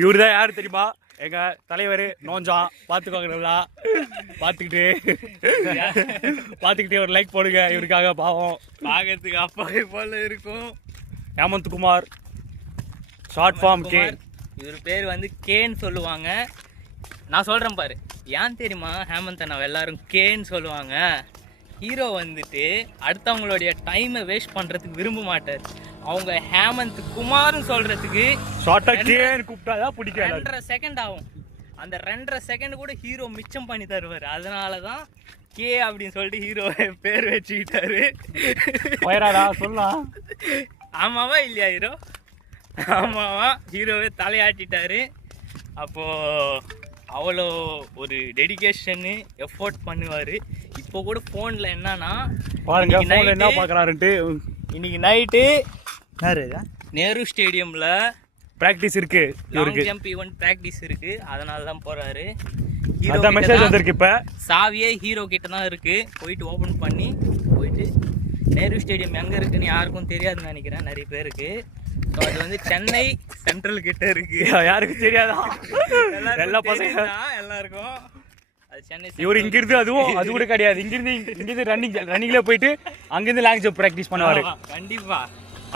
இவரு தான் யாரு தெரியுமா? எங்க தலைவர் நோஞ்சான். பார்த்துக்கோங்க, பார்த்துக்கிட்டே ஒரு லைக் போடுங்க இவருக்காக. பாவம், பார்க்கறதுக்கு அப்பாவே போல இருக்கும். Hemant Kumar, short form K. இவர் பேர் வந்து கேன்னு சொல்லுவாங்க. நான் சொல்கிறேன் பாரு, ஏன் தெரியுமா ஹேமந்த் அண்ணா எல்லாரும் கேன்னு சொல்லுவாங்க? ஹீரோ வந்துட்டு அடுத்தவங்களுடைய டைமை வேஸ்ட் பண்ணுறதுக்கு விரும்ப மாட்டார். அவங்க ஹேமந்த் குமார்னு சொல்கிறதுக்கு கூப்பிட்டாதான் பிடிக்கும். 2.5 செகண்ட் ஆகும். அந்த 2.5 செகண்ட் கூட ஹீரோ மிச்சம் பண்ணி தருவார். அதனால தான் கே அப்படின்னு சொல்லிட்டு ஹீரோ பேர் வச்சுக்கிட்டாரு. சொல்லலாம். ஆமாவா இல்லையா ஹீரோ? ஆமாவா, ஹீரோவே தலையாட்டிட்டாரு. அப்போது அவ்வளோ ஒரு டெடிகேஷனு எஃபோர்ட் பண்ணுவார். இப்போ கூட ஃபோனில் என்னன்னா பாருங்க என்ன பார்க்குறாருன்ட்டு. இன்னைக்கு நைட்டு நேரு ஸ்டேடியமில் ப்ராக்டிஸ் இருக்கு, லாங் ஜம்ப் ஈவெண்ட் ப்ராக்டிஸ் இருக்கு. அதனால தான் போறாரு. ஹீரோ மெசேஜ் வந்திருக்கு. இப்போ சாவியே ஹீரோ கிட்ட தான் இருக்கு. போயிட்டு ஓபன் பண்ணி போயிட்டு நேரு ஸ்டேடியம் எங்க இருக்குன்னு யாருக்கும் தெரியாதுன்னு நினைக்கிறேன் நிறைய பேருக்கு. அது வந்து சென்னை சென்ட்ரல் கிட்ட இருக்கு. யாருக்கும் தெரியாதா? எல்லா பசங்க எல்லாருக்கும் அது சென்னை. இவர் இங்கிருந்து அது கூட கிடையாது. இங்கிருந்து ரன்னிங்ல போயிட்டு அங்கிருந்து லாங் ஜம்ப் ப்ராக்டிஸ் பண்ணுவாரு. கண்டிப்பா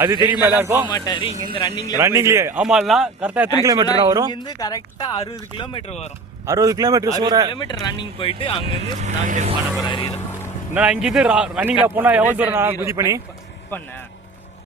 அது தெரியுமா எல்லாருக்கும்? மாட்டாரு. இங்க இருந்து ரன்னிங்லயே. ஆமாண்ணா, கரெக்டா எத்தனை கிலோமீட்டர் வரும்? இங்க கரெக்டா 60 கிலோமீட்டர் வரும். 60 கிலோமீட்டர் ரன்னிங் போயிட்டு அங்க இருந்து லாங் ஜம்ப் பண்ண போறாரு. நான் இங்கிருந்து ரன்னிங்ல போனா எவ்வளவு தூரம் நான் குதி பண்ணி பண்ணேன்